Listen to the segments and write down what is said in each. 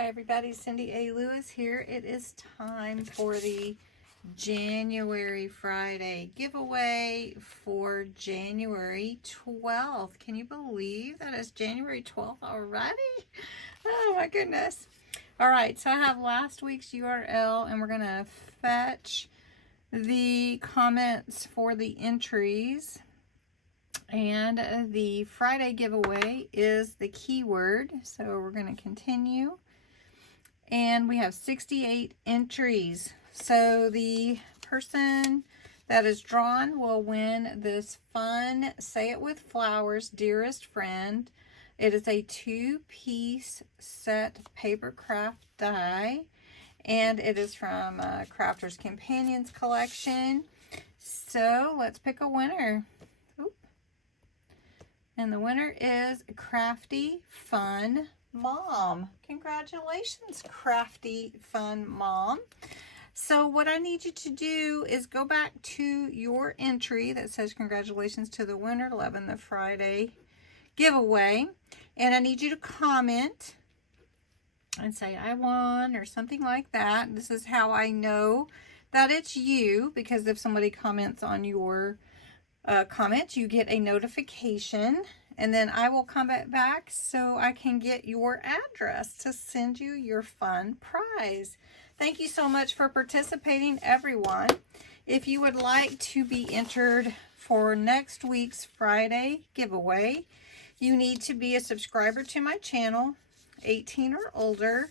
Hi everybody, CindyALewis here. It is time for the January Friday giveaway for January 12th. Can you believe that it's January 12th already? Oh my goodness. All right, so I have last week's URL and we're going to fetch the comments for the entries. And the Friday giveaway is the keyword. So we're going to continue. And we have 68 entries. So the person that is drawn will win this fun Say It With Flowers Dearest Friend. It is a 2-piece set Papercraft die. And it is from Crafter's Companions collection. So let's pick a winner. Oop. And the winner is Crafty Fun Mom. Congratulations, Crafty Fun Mom. So what I need you to do is go back to your entry that says congratulations to the winner, loving the Friday giveaway. And I need you to comment and say I won or something like that. This is how I know that it's you, because if somebody comments on your comment, you get a notification. And then I will comment back so I can get your address to send you your fun prize. Thank you so much for participating, everyone. If you would like to be entered for next week's Friday giveaway, you need to be a subscriber to my channel, 18 or older,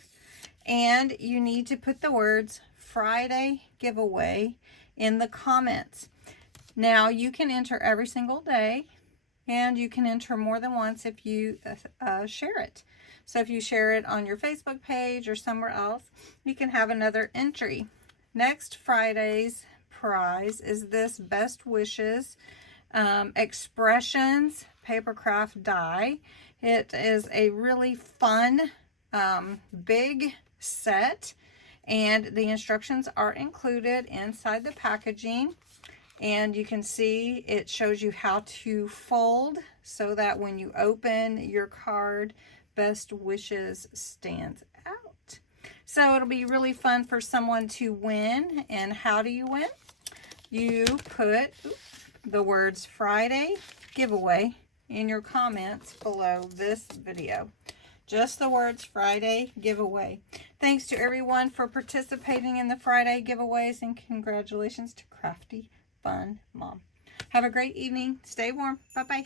and you need to put the words Friday giveaway in the comments. Now, you can enter every single day. And you can enter more than once if you share it. So if you share it on your Facebook page or somewhere else, you can have another entry. Next Friday's prize is this Best Wishes Expressions Papercraft die. It is a really fun, big set. And the instructions are included inside the packaging. And you can see it shows you how to fold so that when you open your card, Best Wishes stands out. So it'll be really fun for someone to win. And how do you win? You put the words Friday giveaway in your comments below this video. Just the words Friday giveaway. Thanks to everyone for participating in the Friday giveaways, and congratulations to Crafty Fun Mom. Have a great evening. Stay warm. Bye-bye.